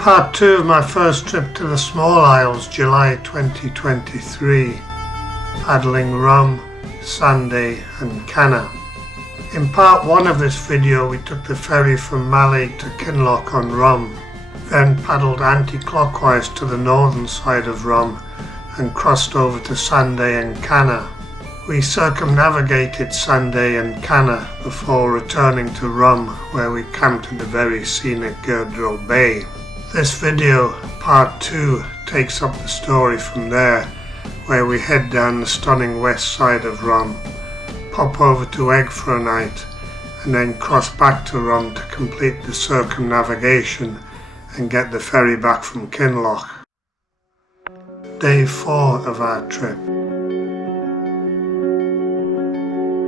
part 2 of my first trip to the Small Isles, July 2023, paddling Rum, Sanday and Canna. In part 1 of this video we took the ferry from Eigg to Kinloch on Rum, then paddled anti-clockwise to the northern side of Rum and crossed over to Sanday and Canna. We circumnavigated Sanday and Canna before returning to Rum, where we camped in the very scenic Girdrill Bay. This video, part 2, takes up the story from there, where we head down the stunning west side of Rum, pop over to Eigg for a night, and then cross back to Rum to complete the circumnavigation and get the ferry back from Kinloch. Day 4 of our trip.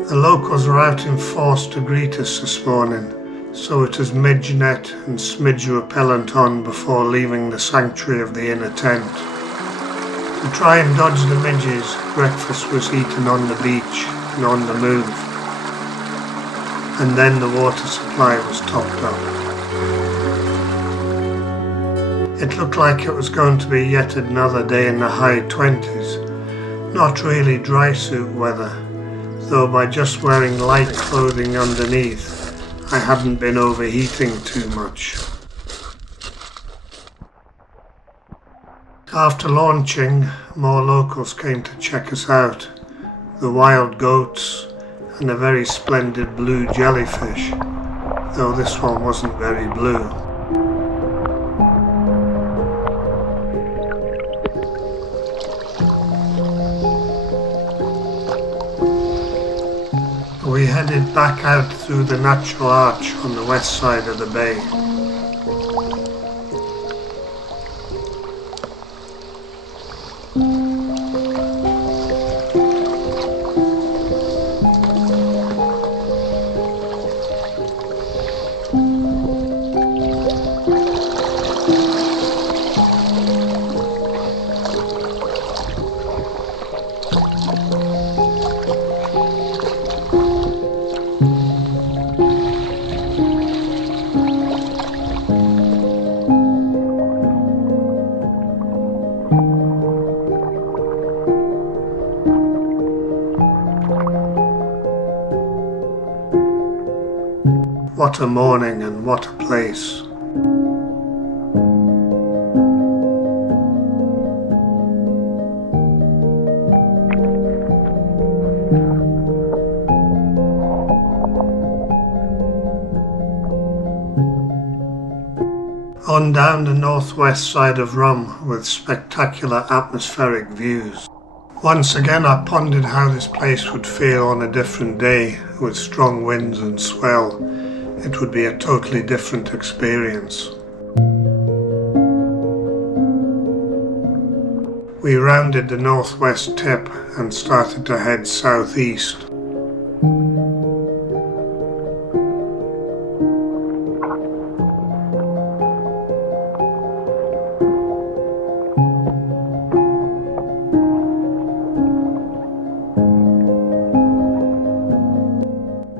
The locals were out in force to greet us this morning, so it was midge net and smidge repellent on before leaving the sanctuary of the inner tent. To try and dodge the midges, breakfast was eaten on the beach and on the move, and then the water supply was topped up. It looked like it was going to be yet another day in the high 20s, not really dry suit weather, though by just wearing light clothing underneath, I hadn't been overheating too much. After launching, more locals came to check us out, the wild goats and a very splendid blue jellyfish, though this one wasn't very blue. We headed back out through the natural arch on the west side of the bay. What a morning and what a place. On down the northwest side of Rum with spectacular atmospheric views. Once again I pondered how this place would feel on a different day with strong winds and swell. It would be a totally different experience. We rounded the northwest tip and started to head southeast.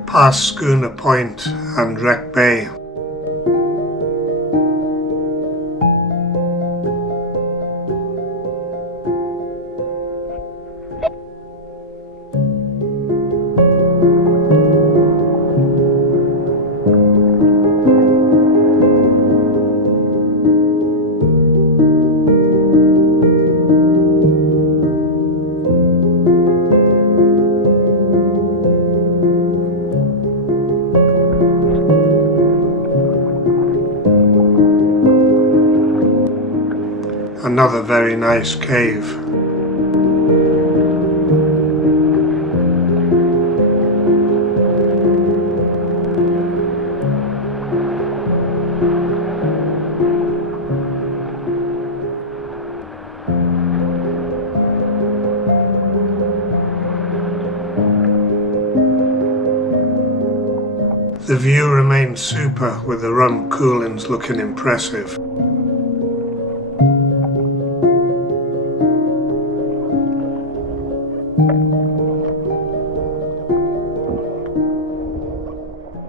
Past Schooner Point and Wreck Bay. Another very nice cave. The view remained super with the Rum coolings looking impressive.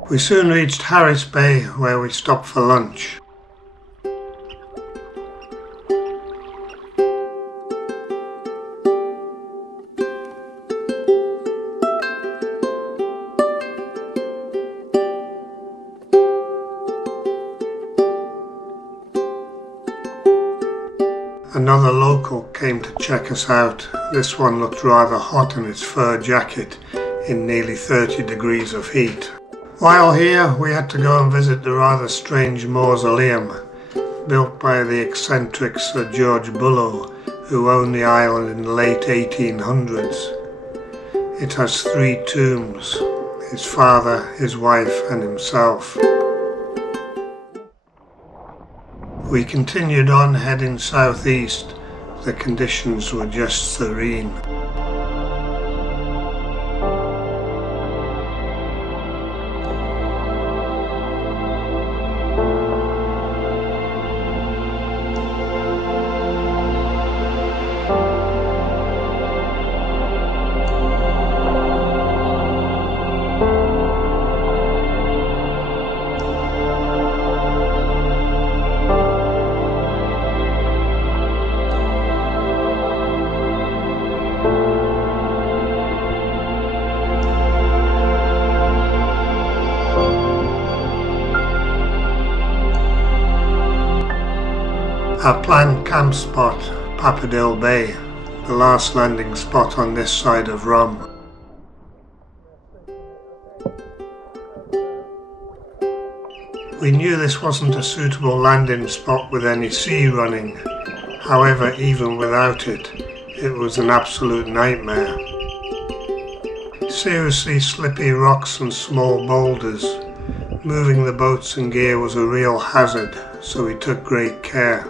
We soon reached Harris Bay, where we stopped for lunch. Another local came to check us out. This one looked rather hot in its fur jacket in nearly 30 degrees of heat. While here, we had to go and visit the rather strange mausoleum built by the eccentric Sir George Bullough, who owned the island in the late 1800s. It has 3 tombs: his father, his wife and himself. We continued on heading southeast. The conditions were just serene. Our planned camp spot, Pappardale Bay, the last landing spot on this side of Rum. We knew this wasn't a suitable landing spot with any sea running. However, even without it, it was an absolute nightmare. Seriously slippy rocks and small boulders. Moving the boats and gear was a real hazard, so we took great care.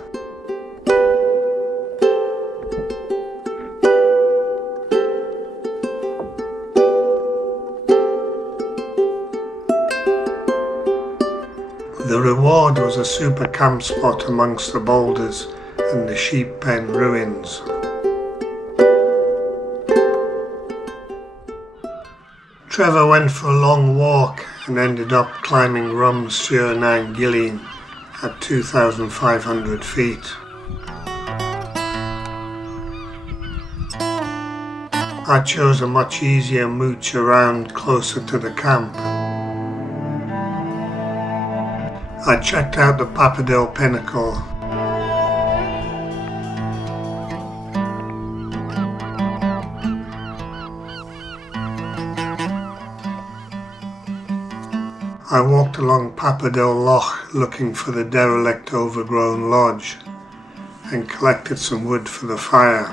The reward was a super camp spot amongst the boulders and the sheep pen ruins. Trevor went for a long walk and ended up climbing Rum's Sheer Nang Gillian at 2,500 feet. I chose a much easier mooch around closer to the camp. I checked out the Pappardale Pinnacle. I walked along Pappardale Loch looking for the derelict overgrown lodge and collected some wood for the fire.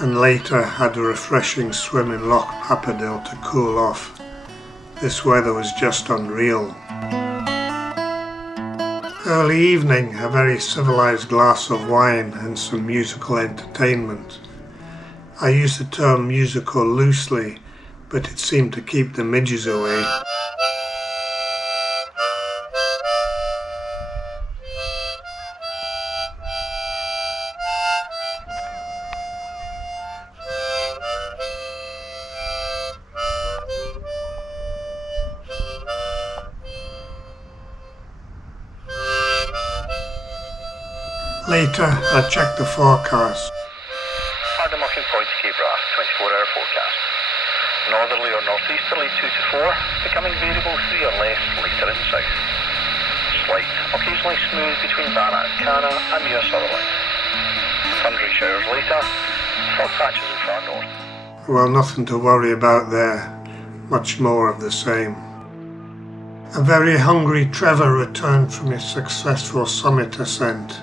And later had a refreshing swim in Loch Pappardale to cool off. This weather was just unreal. Early evening, a very civilized glass of wine and some musical entertainment. I use the term musical loosely, but it seemed to keep the midges away. Later, I checked the forecast. At the mucking point to Cape Wrath, 24-hour forecast. Northerly or northeasterly 2 to 4, becoming variable 3 or less later in the south. Slight, occasionally smooth between Sanday Canna and near Sutherland. Thundery showers later, fog patches in far north. Well, nothing to worry about there. Much more of the same. A very hungry Trevor returned from his successful summit ascent,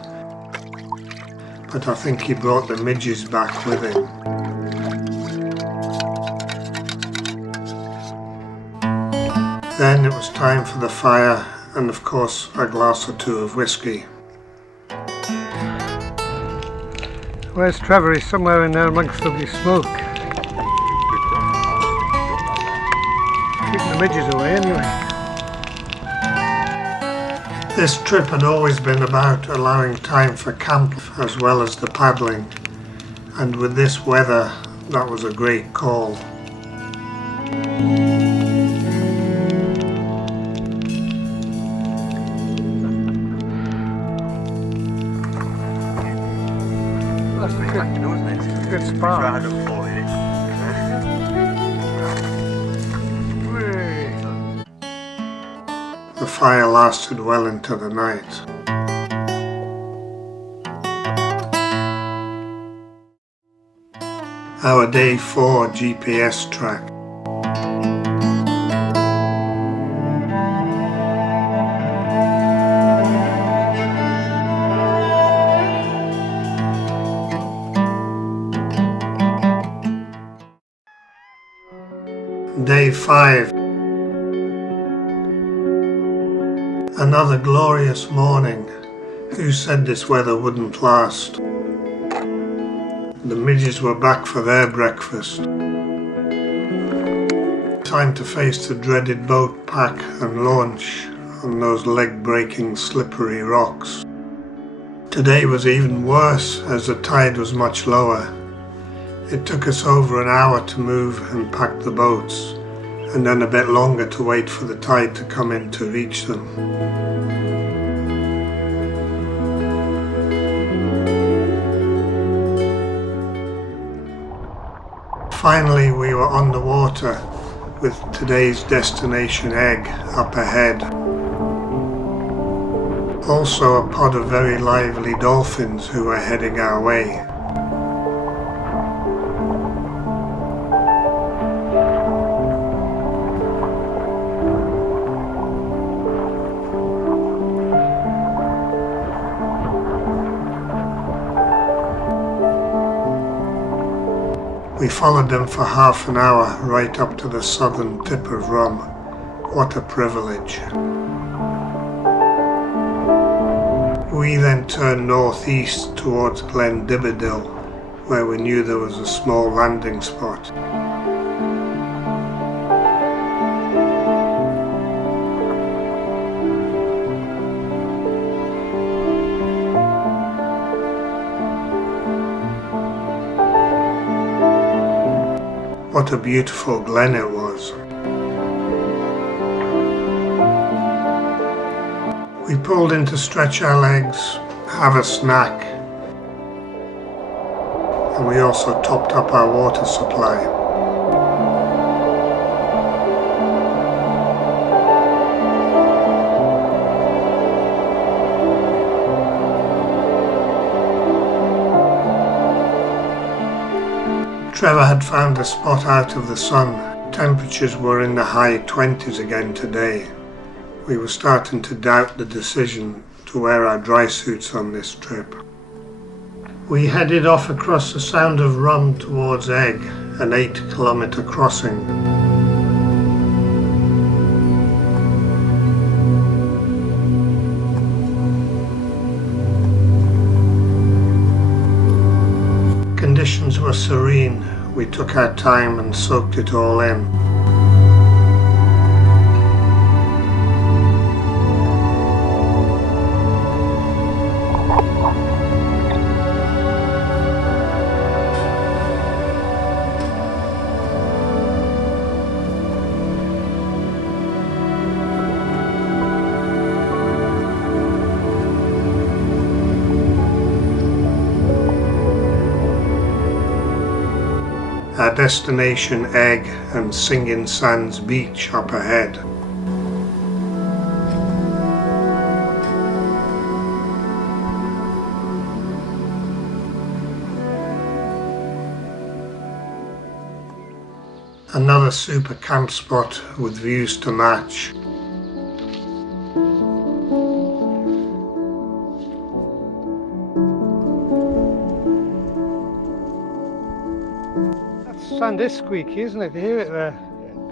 but I think he brought the midges back with him. Then it was time for the fire and of course a glass or 2 of whiskey. Where's Trevor? He's somewhere in there amongst the smoke. Keeping the midges away anyway. This trip had always been about allowing time for camp as well as the paddling, and with this weather that was a great call. far. The fire lasted well into the night. Our day 4 GPS track. Day 5. Another glorious morning. Who said this weather wouldn't last? The midges were back for their breakfast. Time to face the dreaded boat pack and launch on those leg-breaking slippery rocks. Today was even worse as the tide was much lower. It took us over an hour to move and pack the boats, and then a bit longer to wait for the tide to come in to reach them. Finally we were on the water with today's destination Eigg up ahead. Also a pod of very lively dolphins who were heading our way. We followed them for half an hour right up to the southern tip of Rum. What a privilege. We then turned northeast towards Glen Dibbadil, where we knew there was a small landing spot. What a beautiful glen it was. We pulled in to stretch our legs, have a snack, and we also topped up our water supply. Trevor had found a spot out of the sun. Temperatures were in the high 20s again today. We were starting to doubt the decision to wear our dry suits on this trip. We headed off across the Sound of Rum towards Eigg, an 8-kilometre crossing. Conditions were serene. We took our time and soaked it all in. Our destination Eigg and Singing Sands Beach up ahead. Another super camp spot with views to match. Sand is squeaky, isn't it? You hear it there?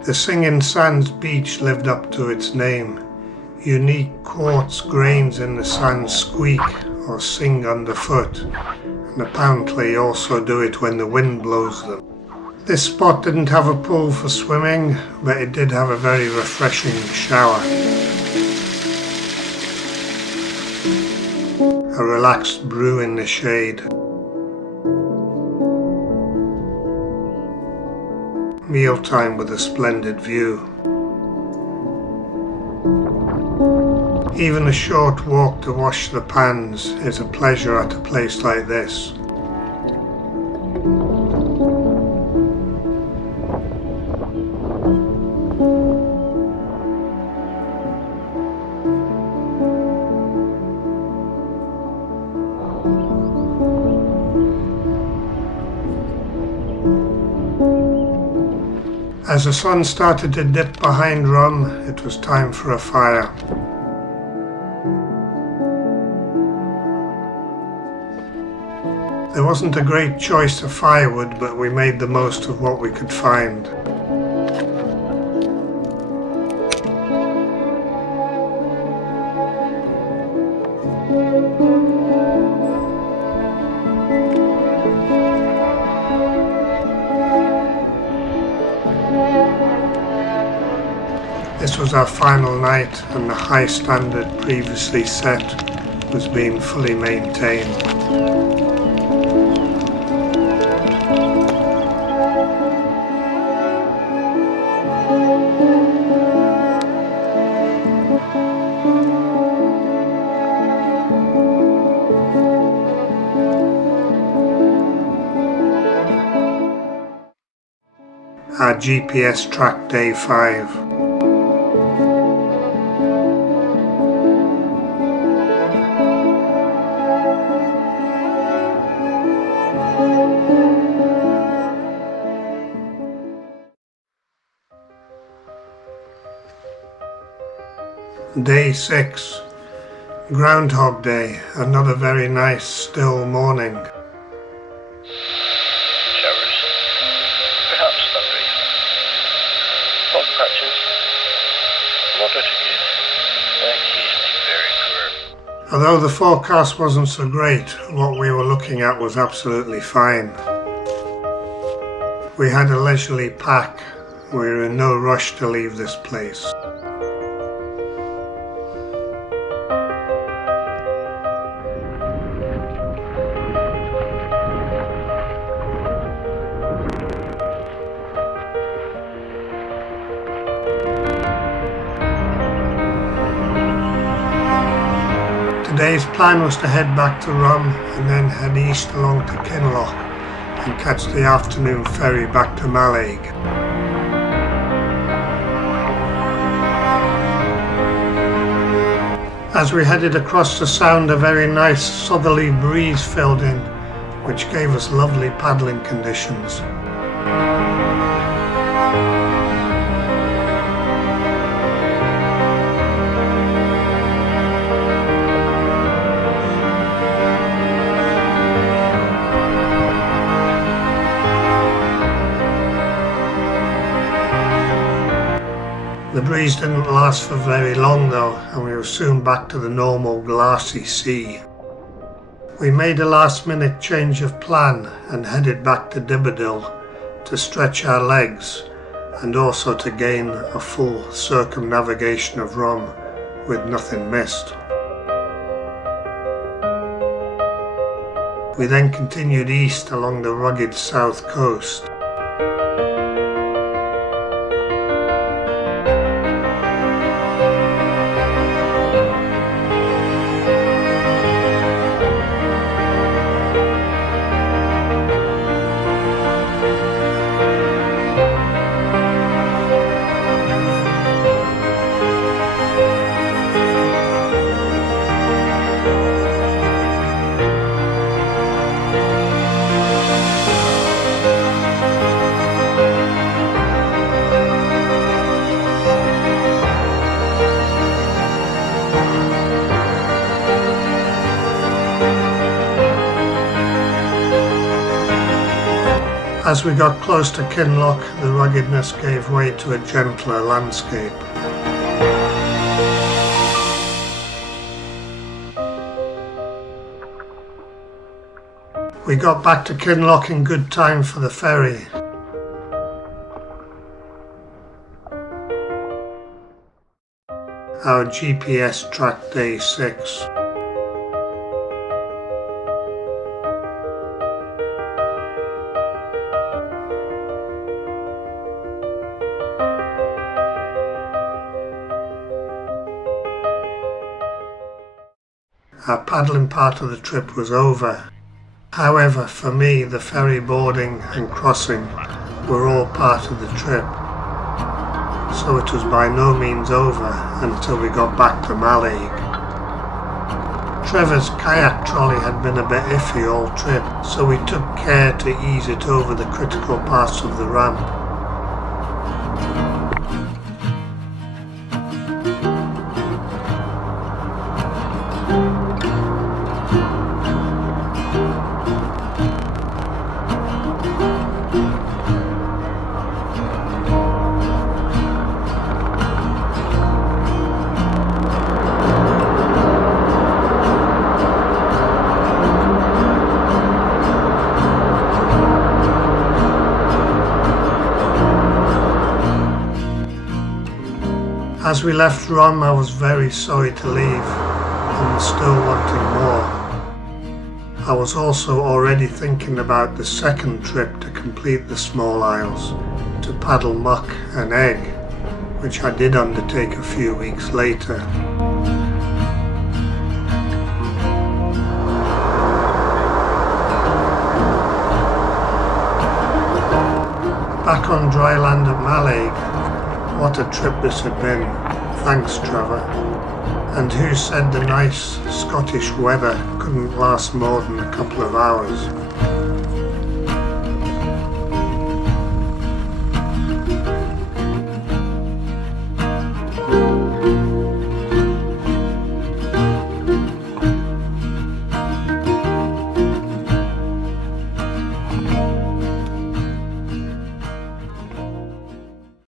The Singing Sands Beach lived up to its name. Unique quartz grains in the sand squeak or sing underfoot, and apparently also do it when the wind blows them. This spot didn't have a pool for swimming, but it did have a very refreshing shower. A relaxed brew in the shade. Mealtime with a splendid view. Even a short walk to wash the pans is a pleasure at a place like this. As the sun started to dip behind Rum, it was time for a fire. There wasn't a great choice of firewood, but we made the most of what we could find. This was our final night, and the high standard previously set was being fully maintained. Our GPS tracked day 5. Day 6, Groundhog Day, another very nice still morning. Showers, perhaps thundery. Fog patches, moderate to good, occasionally very poor. Although the forecast wasn't so great, what we were looking at was absolutely fine. We had a leisurely pack. We were in no rush to leave this place. Today's plan was to head back to Rum and then head east along to Kinloch and catch the afternoon ferry back to Eigg. As we headed across the sound, a very nice southerly breeze filled in, which gave us lovely paddling conditions. The breeze didn't last for very long though, and we were soon back to the normal glassy sea. We made a last minute change of plan and headed back to Dibberdil to stretch our legs and also to gain a full circumnavigation of Rum with nothing missed. We then continued east along the rugged south coast. As we got close to Kinloch, the ruggedness gave way to a gentler landscape. We got back to Kinloch in good time for the ferry. Our GPS tracked day 6. Our paddling part of the trip was over. However, for me, the ferry boarding and crossing were all part of the trip, so it was by no means over until we got back to Eigg. Trevor's kayak trolley had been a bit iffy all trip, so we took care to ease it over the critical parts of the ramp. As we left Rum, I was very sorry to leave and was still wanting more. I was also already thinking about the second trip to complete the small isles, to paddle Muck and Eigg, which I did undertake a few weeks later. Back on dry land at Eigg, what a trip this had been. Thanks, Trevor. And who said the nice Scottish weather couldn't last more than a couple of hours?